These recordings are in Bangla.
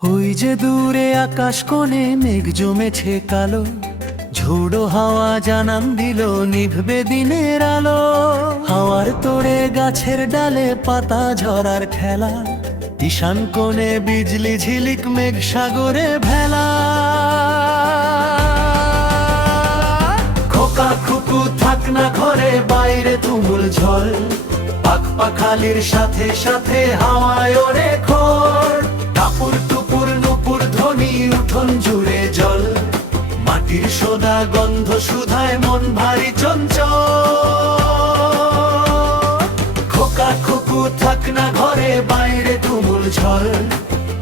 ওই যে দূরে আকাশ কোণে মেঘ জমেছে কালো, ঝোড়ো হাওয়া জানান দিল নিভবে দিনের আলো। হাওয়ার তোড়ে গাছের ডালে পাতা ঝরার খেলা, ঈশান কোণে বিজলি ঝিলিক মেঘ সাগরে ভেলা। খোকা খুকু থাক না ঘরে, বাইরে তুমুল ঝড়, পাখ পাখালির সাথে সাথে হাওয়ায় ওরে খড়। টাপুর টুপুর নুপুর ধ্বনি উঠোন জুড়ে জল, মাটির সোদা গন্ধ সুধায় মন ভারী চঞ্চল। খোকা খুকু থাক না ঘরে, বাইরে তুমুল ঝড়,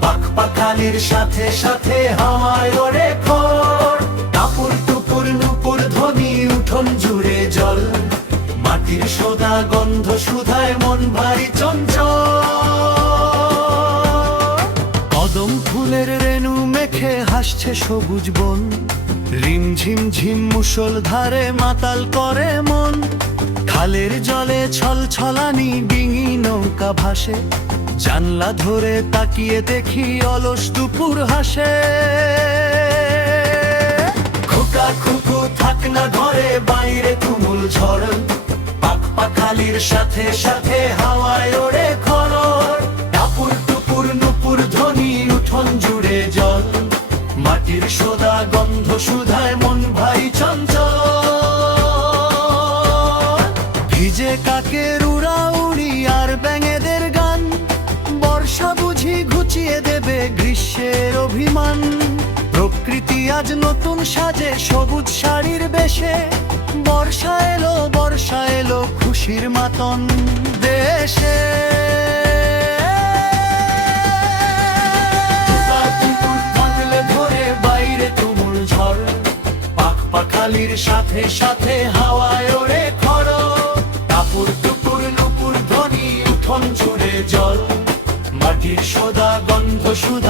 পাখ পাখালির সাথে সাথে হাওয়ায় ওরে খড়। টাপুর টুপুর নুপুর ধ্বনি উঠোন জুড়ে জল, মাটির সোদা গন্ধ সুধায় মন ভারী চঞ্চল। কদম ফুলের রেণু মেখে হাসছে সবুজ বন, রিমঝিম ঝিম মুষল ধারে মাতাল করে মন। খালের জলে ছল ছলানি ডিঙি নৌকা ভাসে, জানলা ধরে তাকিয়ে দেখি অলস দুপুর হাসে। খোকা খুকু থাক না ঘরে, বাইরে তুমুল ঝড়, পাখ পাখালির সাথে সাথে হাওয়ায় ওড়ে খড়। টাপুর টুপুর নুপুর ধ্বনি উঠোন জুড়ে জল, মাটির সোদা গন্ধ সুধায় মন ভারী চঞ্চল। ভিজে কাকের উড়াউড়ি আর ব্যাঙেদের গান, বর্ষা বুঝি ঘুচিয়ে দেবে গ্রীষ্মের অভিমান। প্রকৃতি আজ নতুন সাজে সবুজ শাড়ির বেশে, বর্ষা এলো খুশির মাতন দেশে। ধরে বাইরে তুমুল ঝড়, পাখ পাখালির সাথে সাথে হাওয়ায় ওড়ে খড়। টাপুর টুপুর নুপুর ধ্বনি উঠোন জুড়ে জল, মাটির সোদা গন্ধ সুধায়